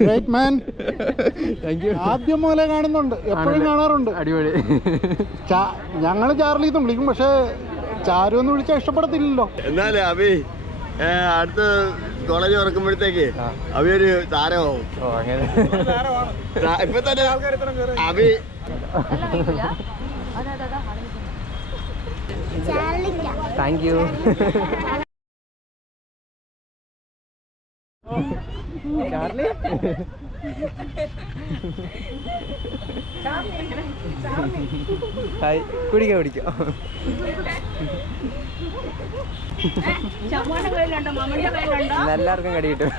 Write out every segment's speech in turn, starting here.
Great man thank you ആദ്യം മുതലേ കാണുന്നുണ്ട്. എപ്പോഴും കാണാറുണ്ട്. അടിപൊളി. ഞങ്ങൾ ചാർലി എന്ന് വിളിക്കും. പക്ഷേ ചാരു എന്ന് വിളിച്ചാൽ ഇഷ്ടപ്പെടത്തില്ലല്ലോ. എന്നാലേ അഭി അടുത്ത് കോളേജ് തുറക്കുമ്പോഴത്തേക്ക്. അഭി ഒരു താരമാവും. ഇപ്പൊ തന്നെ Abhi. Thank you Charlie? Hi കുടിക്കാം കുടിക്കാം. എല്ലാവർക്കും കടി കിട്ടും.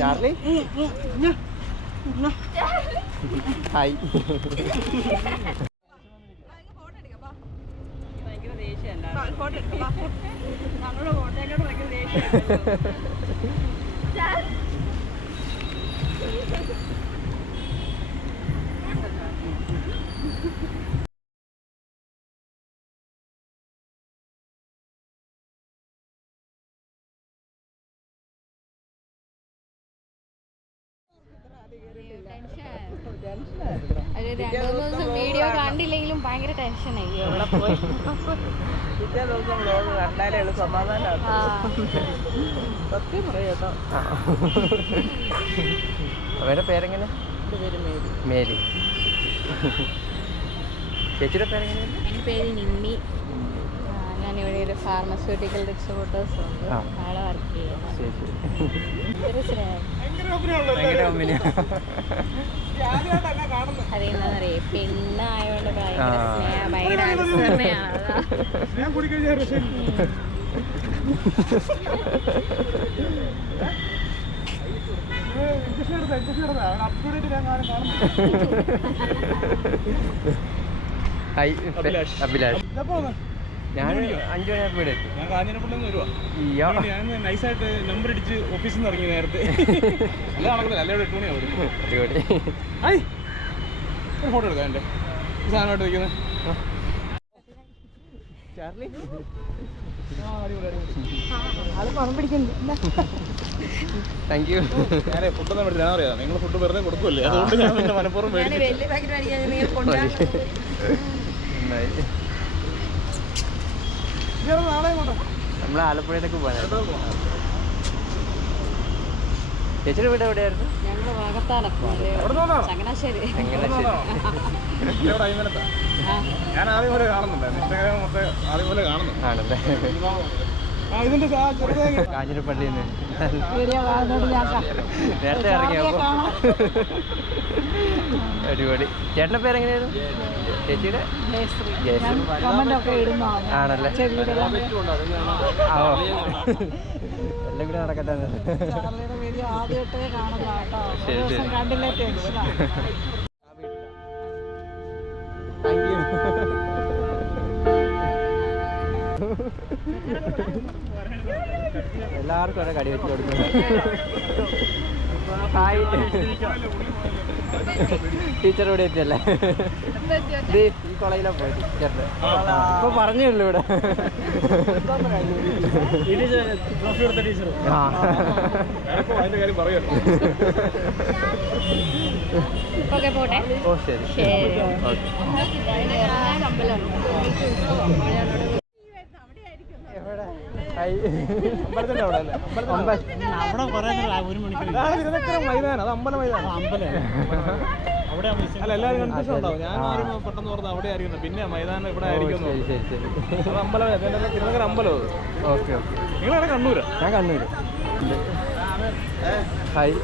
ചാർലി? ഹായ്. ഭയങ്കര എടുക്കാം ഞങ്ങളുടെ ഫോട്ടോയിലോട്ട് ഭയങ്കര ദേഷ്യം. ഒരു രണ്ടു മൂന്ന് ദിവസം വീഡിയോ കണ്ടില്ലെങ്കിലും ഭയങ്കര ടെൻഷനായി. എവിടെ പോയി? പിറ്റേ ദിവസം വ്ലോഗ് കണ്ടാലേ ഉള്ളൂ സമാധാനം ആ. സത്യം പറയാട്ടോ അവരുടെ പേരെങ്ങനെ? പേര് മേരി. മേരി. ചേച്ചിയുടെ പേരെങ്ങനെ എന്റെ പേര് നിമ്മി. ആ, ഞാനിവിടെ ഒരു ഫാർമസ്യൂട്ടിക്കൽ ഡിസ്ട്രിബ്യൂട്ടേഴ്സ് ഉണ്ട്. അവിടെ വർക്ക് ചെയ്യുന്നു. അറിയുന്നതറിയേ പെണ്ണായോണ്ട് ഭയങ്കര ഭയങ്കര. ഹായ് അഭിലാഷ്. ഞാൻ അഞ്ചു മണിയായപ്പോൾ ഇവിടെ എത്തി. ഞാൻ കാഞ്ഞിരപ്പള്ളിന്ന് വരുവാ. ഞാൻ നൈസായിട്ട് നമ്പർ അടിച്ച് ഓഫീസിൽ നിന്ന് ഇറങ്ങി നേരത്തെ. അല്ല നടക്കുന്നില്ല അല്ല ഇവിടെ എട്ട് മണിയാവും അടിപൊളി. ഹായ് ഒരു ഫോട്ടോ എടുക്കാം എന്റെ. സാധനമായിട്ട് നിൽക്കുന്നത്. ചാർലി. താങ്ക് യു ഞാൻ ഫുഡൊന്നും എടുത്തില്ല ഞാൻ അറിയാം നിങ്ങൾ ഫുഡ് വെറുതെ കൊടുക്കുമല്ലേ അതുകൊണ്ട് ഞാൻ മനഃപൂർവം മേടിച്ചു. നമ്മൾ ആലപ്പുഴയിലേക്ക് പോകാനായിരുന്നു ചേച്ചിയുടെ വീട് എവിടെയായിരുന്നു? ഞങ്ങൾ വാകത്താനൊക്കെ ചങ്ങനാശ്ശേരി. ഞാൻ ആദ്യം പോലെ ഇൻസ്റ്റാഗ്രാം മൊത്തം പോലെ കാണുന്നുണ്ട്. ആണല്ലേ? കാഞ്ഞിരപ്പള്ളിയിൽ നിന്ന് നേരത്തെ ഇറങ്ങിയപ്പോ. അടിപൊളി. ചേട്ടന്റെ പേരെങ്ങനെയായിരുന്നു? ചേച്ചിയുടെ. ആണല്ലേ. എല്ലാം കൂടി നടക്കട്ടെ ഒരു ശരി, ശരി. എല്ലാവർക്കും ഓരോ കടി വെച്ച് കൊടുക്കുന്നു ഹായ്. ടീച്ചർ ഇവിടെ എത്തിയല്ലേ? ഈ കോളേജിലാ പോയി ടീച്ചറിന്റെ ഇപ്പൊ പറഞ്ഞുള്ളൂ ഇവിടെ. ഓ ശരി. ഓക്കെ. അമ്പലത്തിന്റെ അവിടെ അല്ലേ? അതാണ് തിരുനക്കര മൈതാനം. അത് അമ്പല മൈതാനം. അല്ല? എല്ലാവരും കൺഫ്യൂഷൻ ഉണ്ടാവും. ഞാൻ ആരും പെട്ടെന്ന് പറഞ്ഞത് അവിടെ ആയിരിക്കുന്നു പിന്നെ മൈതാനം ഇവിടെ ഓ, ആയിരിക്കും ശരി ശരി ശരി. അത് അമ്പലം തിരുനക്കര അമ്പലം ഓക്കെ ഓക്കെ. നിങ്ങളവിടെ കണ്ണൂരാ? ഞാൻ കണ്ണൂര്. ഹായ്.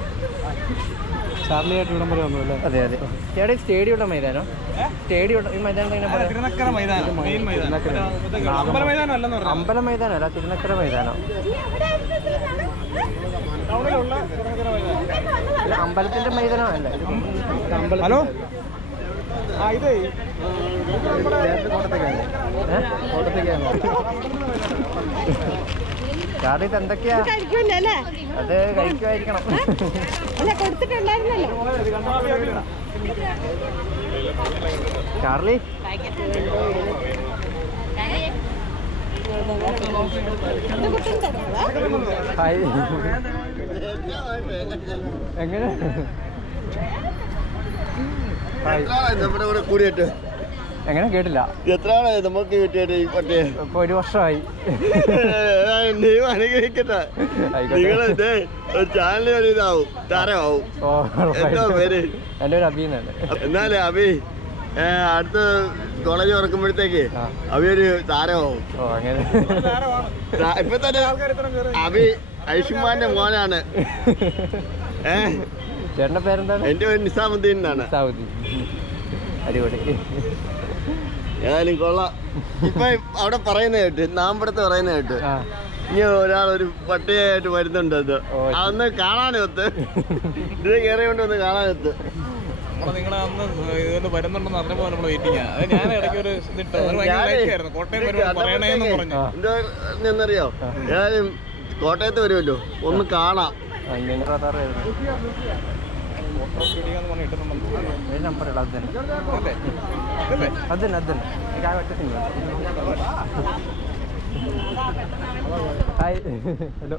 ചാർലി ആയിട്ട് ഇവിടം വരെ വന്നു അതെ അതെ. ചേട്ടാ സ്റ്റേഡിയം മൈതാനോ? സ്റ്റേഡിയം മൈതാനം. മെയിൻ മൈതാനം. മറ്റേ അമ്പല മൈതാനം അല്ല തിരുനക്കര മൈതാനോ. അമ്പലത്തിന്റെ മൈതാനോ അല്ല ഇത് ഹലോ? ആ ഇതേ. ചാർലി ഇത് എന്തൊക്കെയാ? അത് കഴിക്കുമായിരിക്കണം. അല്ല കൊടുത്തിട്ടുണ്ടായിരുന്നല്ലോ. ചാർലി ഹായ് എങ്ങനെ? നമ്മുടെ കൂടെ കൂടിയിട്ട് എങ്ങനെ കേട്ടില്ല? എത്ര ആളായി നമുക്ക് കിട്ടിയിട്ട് ഈ പട്ടിയെ ഇപ്പൊ ഒരു വർഷമായി. ദൈവം അനുഗ്രഹിക്കട്ടെ ആയിക്കോട്ടെ. നിങ്ങളെ ഒരു ചാനലിൽ ഒരു ഇതാവും. താരമാവും. പേര്? എന്നാലേ അടുത്ത കോളേജ് തുറക്കുമ്പോഴത്തേക്ക് അവർ താരമാവും. ഇപ്പൊ തന്നെ അഭി ഐഷുമാന്റെ മോനാണ്. ഏ? ചേട്ടന്റെ പേരെന്താണ്? എന്റെ പേര് നിസാമുദ്ദീൻ എന്നാണ്. അടിപൊളി. ഏതായാലും കൊള്ളാം. ഇപ്പൊ അവിടെ പറയുന്ന കേട്ട് നാമ്പടത്ത് പറയുന്ന കേട്ട്. ഇനി ഒരാൾ ഒരു പട്ടിയായിട്ട് വരുന്നുണ്ട് അത്. അതൊന്ന് കാണാനൊത്ത്. ഇത് കയറിയോണ്ട് ഒന്ന് കാണാനൊത്ത്. നമ്മളെ നിങ്ങളെ അന്ന് ഇതുപോലെ വരുന്നുണ്ടെന്ന് അറിഞ്ഞപ്പോൾ നമ്മൾ വെയിറ്റിംഗ് അത് ഞാൻ ഇടയ്ക്ക് ഒരു ഇതിട്ടോ ആയിരുന്നു. കോട്ടയം വരുമ്പോൾ പറയണേന്ന് പറഞ്ഞു. ആ. ഞാനും കോട്ടയത്ത് വരുമല്ലോ. ഒന്ന് കാണാം. നമ്പർ ഇടാം ഹായ്. ഹലോ.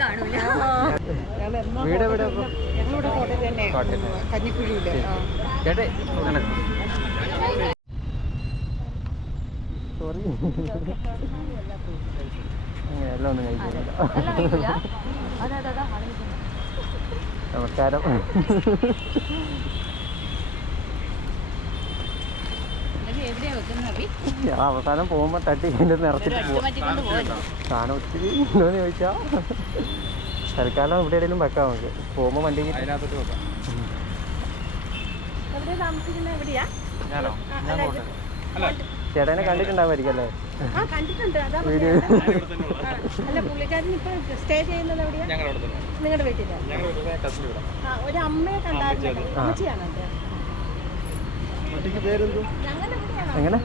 കാണൂല വീട് എവിടെ കോട്ടയം തന്നെ. കഞ്ഞിക്കുഴിയിൽ. ചേട്ടേ സോറി എല്ലാം ഒന്നും കഴിക്കുന്നില്ല. നമസ്കാരം ഞാൻ അവസാനം പോകുമ്പോ തട്ടി കൊണ്ട് നിറച്ചിട്ട് സാധനം ഒത്തിരി ഉണ്ടോന്ന് ചോദിച്ചാ? തൽക്കാലം ഇവിടെ എവിടെയെങ്കിലും വെക്കാം നമുക്ക്. പോകുമ്പോ വണ്ടി ഞാനോ? ഞാൻ അല്ല ചേട്ടനെ കണ്ടിട്ടുണ്ടാവുമായിരിക്കും അല്ലേ ആ കണ്ടിട്ടുണ്ട്. അതാ വീഡിയോ. ആ, അല്ല പുള്ളിക്കാരൻ ഇപ്പൊ സ്റ്റേ ചെയ്യുന്നത് എവിടെയാ? നിങ്ങളുടെ വീട്ടിൽ? ആ ഒരു അമ്മയെ കണ്ടായിരുന്നു ആ. അമ്മച്ചിയാണോ അത്? ഞങ്ങളുടെ ഇവിടെയാണോ? എങ്ങനെ?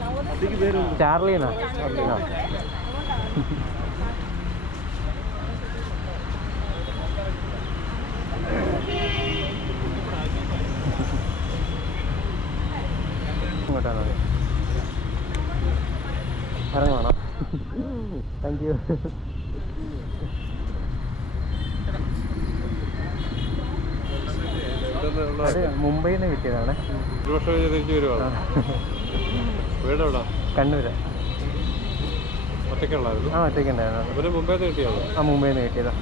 ചാർലിന്നാ? ആ. ഇങ്ങോട്ടാണോ? ഇറങ്ങുവാണോ താങ്ക് യു അത് മുംബൈയിൽ നിന്ന് കിട്ടിയതാണ് കണ്ണൂര്. ഒറ്റയ്ക്കുള്ളായിരുന്നു ആ ഒറ്റയ്ക്കുണ്ടായിരുന്നു ആ മുംബൈയിൽ നിന്ന് കിട്ടിയതാ.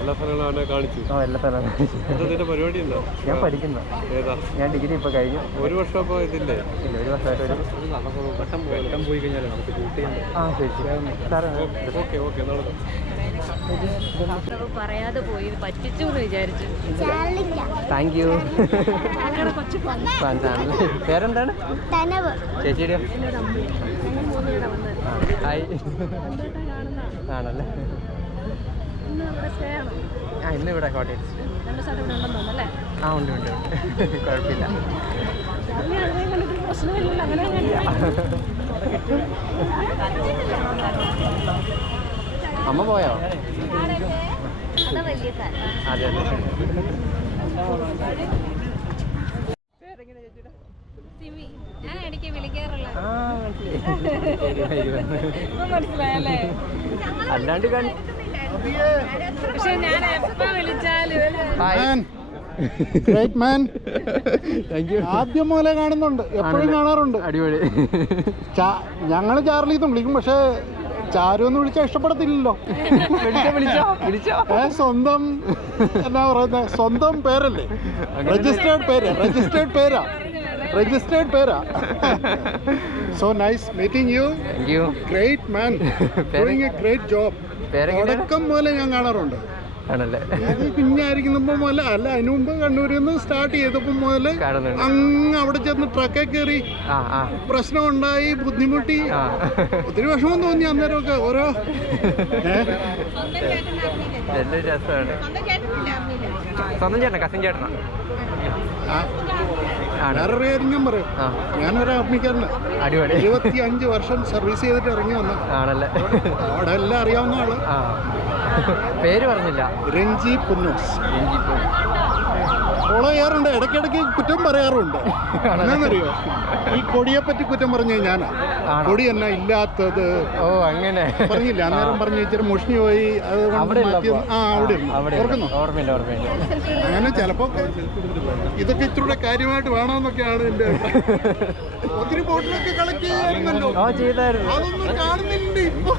എല്ലാ കാണിച്ചു. ആ എല്ലാ പരിപാടി ഉണ്ടോ ഞാൻ പഠിക്കുന്നു. ഏതാ? ഞാൻ ഡിഗ്രി ഇപ്പോൾ കഴിഞ്ഞു. ഒരു വർഷം അപ്പോൾ ഇതില്ലേ? ഇല്ല ഒരു വർഷമായിട്ട് ഒരു വെട്ടം പോയി കഴിഞ്ഞാൽ നമുക്ക് ഡ്യൂട്ടി ആ ശരി സാറേ ഓക്കെ ഓക്കെ നാളെ അവ പറയാതെ പോയി. ഇത് പറ്റിച്ചു എന്ന് വിചാരിച്ചു. താങ്ക് യു പേരെന്താണ്? ചേച്ചിയുടെ ഹായ്. ആണല്ലേ? ആ ഇന്ന് ഇവിടെ കോട്ടയം ആ ഉണ്ട് ഉണ്ട് ഉണ്ട്. കുഴപ്പമില്ല. അമ്മ പോയോ? അതാ അതെ. അല്ലാണ്ട് പക്ഷെ ഞാൻ എപ്പോ വിളിച്ചാലും ഗ്രേറ്റ് മാൻ താങ്ക് യു ആദ്യം മുതലേ കാണുന്നുണ്ട്. എപ്പോഴും കാണാറുണ്ട്. അടിപൊളി. ഞങ്ങൾ ചാർലി എന്ന് വിളിക്കും. പക്ഷേ ചാരു എന്ന് വിളിച്ചാൽ ഇഷ്ടപ്പെടത്തില്ലല്ലോ. സ്വന്തം എന്നാ പറയുന്നത് സ്വന്തം പേരല്ലേ? രജിസ്റ്റേർഡ് പേര് രജിസ്റ്റേർഡ് പേരാ. രജിസ്റ്റേർഡ് പേരാ. So nice meeting you great man doing a great job തുടക്കം മുതലേ ഞാൻ കാണാറുണ്ട്. ആണല്ലേ? ഇത് കുഞ്ഞായിരിക്കുന്നപ്പോ മുതൽ അല്ല അതിനു മുമ്പ് കണ്ണൂരിൽ നിന്ന് സ്റ്റാർട്ട് ചെയ്തപ്പോ മുതൽ കാണുന്നുണ്ട്. അങ്ങ് അവിടെ ചെന്ന് ട്രക്കെ കയറി പ്രശ്നം ഉണ്ടായി ബുദ്ധിമുട്ടി. ഒത്തിരി വിഷമം തോന്നി അന്നേരമൊക്കെ ഓരോ. സ്വന്തം ചേട്ടനാ കസിൻ ചേട്ടനാ? വേറൊരു പറയാം. ഞാനൊരു ആത്മിക്കാരനാണ് അടിപൊളി. ഇരുപത്തി അഞ്ച് വർഷം സർവീസ് ചെയ്തിട്ട് ഇറങ്ങി വന്ന. ആണല്ലേ? അവിടെ എല്ലാം അറിയാവുന്ന ആൾ. പേര് പറഞ്ഞില്ല. രഞ്ജി പുന്നോസ്. രഞ്ജിത്ത് ഫോളോ ചെയ്യാറുണ്ട്. ഇടയ്ക്കിടയ്ക്ക് കുറ്റം പറയാറുണ്ട്. എന്നാന്നറിയോ ഈ കൊടിയെ പറ്റി കുറ്റം പറഞ്ഞു ഞാനാ? കൊടി എന്നാ ഇല്ലാത്തത്? ഓ അങ്ങനെ. പറഞ്ഞില്ല. അന്നേരം പറഞ്ഞു ഇച്ചിരി മുഷിഞ്ഞു പോയി. അത് കൊണ്ട് മാറ്റി ആ അവിടെ ഇരുന്നു. ഓർക്കുന്നോ? ഓർമ്മയില്ല ഓർമ്മയില്ല. അങ്ങനെ ചിലപ്പോ ഇതൊക്കെ ഇച്ചിരൂടെ കാര്യമായിട്ട് വേണമെന്നൊക്കെയാണ് എന്റെ അഭിപ്രായം. ഒത്തിരി ബോട്ടിലൊക്കെ കളക്ട് ചെയ്യാറുണ്ടല്ലോ ആ ചെയ്തായിരുന്നു. അതൊന്നും കാണുന്നില്ല ഇപ്പൊ.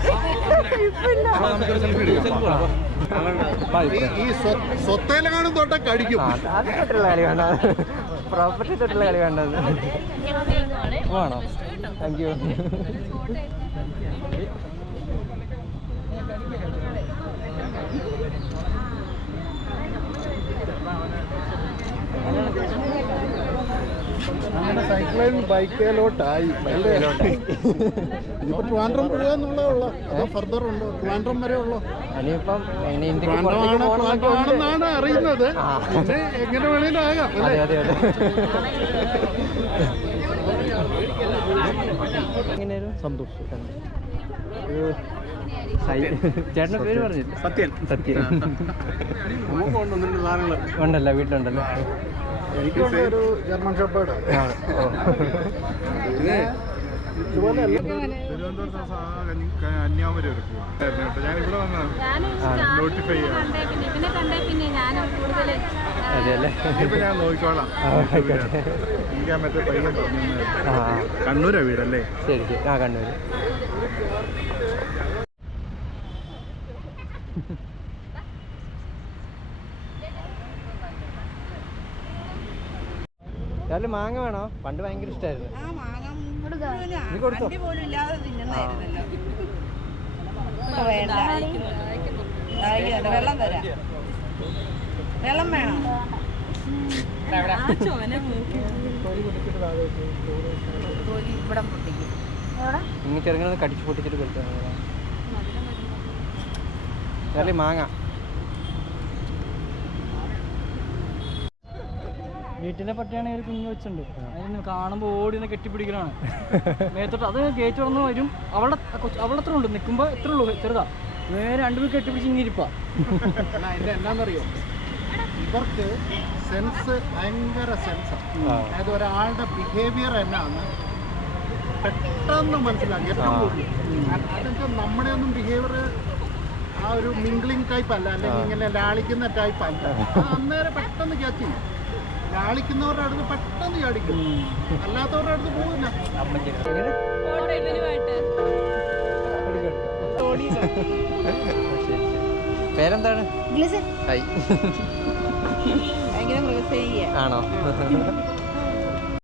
ഈ- ഈ സ്വ- സ്വത്തേലെങ്ങാനും തൊട്ട കടിക്കും അത് തൊട്ടുള്ള കളി വേണ്ട. പ്രോപ്പർട്ടി തൊട്ടുള്ള കളി വേണ്ടത് വേണോ? താങ്ക് യു അങ്ങനെ സൈക്കിളിൽ ബൈക്കിലോട്ടായി ഇനിയിപ്പോ ട്രിവാൻഡ്രം എന്നുള്ളതേ ഉള്ളൂ. അതോ ഫർദർ ഉണ്ടോ? ട്രിവാൻഡ്രം വരെ ഉള്ളോ? ഇനിയിപ്പം ട്രിവാൻഡ്രമാണെന്നാണ് അറിയുന്നത്. പിന്നെ എങ്ങനെ വേണേലും ആകാം അതെ അതെ അതെ. എങ്ങനെയായിരുന്നു? സന്തോഷം. ചേട്ടന്റെ പേര് പറഞ്ഞില്ല? സത്യൻ സത്യൻ ഉണ്ടല്ലോ വീട്ടിലുണ്ടല്ലോ ജർമ്മൻ ഷെപ്പേർഡ് കന്യാകുമരി വരെ പോകും ഞാൻ ഇവിടെ വന്നതാണ് നോട്ടിഫൈ ചെയ്യാം പിന്നെ പിന്നെ കണ്ടേ പിന്നെ ഞാൻ നോക്കിക്കോളാം. എനിക്ക് മറ്റേ പയ്യൻ. കണ്ണൂരാ വീടല്ലേ? ശരി ശരി ആ കണ്ണൂര്. രാവിലെ മാങ്ങ വേണോ? പണ്ട് ഭയങ്കര ഇഷ്ടമായിരുന്നു ആ മാങ്ങ നീ കൊടുത്തോ? വെള്ളം തരാം. വെള്ളം വേണം? ഇനി ചെറുങ്ങനെ കടിച്ചു പൊട്ടിച്ചിട്ട് കൊടുത്തു മാങ്ങ. വീട്ടിലെ പട്ടിയാണെങ്കിൽ ഒരു കുഞ്ഞു വെച്ചുണ്ട് അതിന് കാണുമ്പോൾ ഓടി ഒന്ന് കെട്ടിപ്പിടിക്കലാണ്. മേത്തോട്ട് അത് ഗേറ്റ് തുറന്ന് വരും. അവിടെ അവിടെ അത്ര ഉണ്ട് നിൽക്കുമ്പോൾ എത്ര ഉള്ളൂ. ചെറുതാ. നേരെ രണ്ടുപേർ കെട്ടിപ്പിടിച്ച് ഇങ്ങിരിപ്പാ അതിന്റെ എന്താണെന്നറിയോ ഇവർക്ക് സെൻസ് ഭയങ്കര സെൻസ്. അതായത് ഒരാളുടെ ബിഹേവിയർ എന്നാണ് പെട്ടെന്ന് മനസ്സിലാക്കി ഏറ്റവും. കൂടുതൽ. അതൊക്കെ നമ്മുടെ ഒന്നും ബിഹേവിയർ ആ ഒരു മിംഗ്ലിംഗ് ടൈപ്പ് അല്ല. അല്ലെങ്കിൽ ഇങ്ങനെ ലാളിക്കുന്ന ടൈപ്പ് അല്ല. ആ അന്നേരം പെട്ടെന്ന് ക്യാച്ച് ചെയ്യും. ലാളിക്കുന്നവരുടെ അടുത്ത് പെട്ടെന്ന് ചാടിക്കും. അല്ലാത്തവരുടെ അടുത്ത് പോകില്ല പേരെന്താണ്? ആണോ?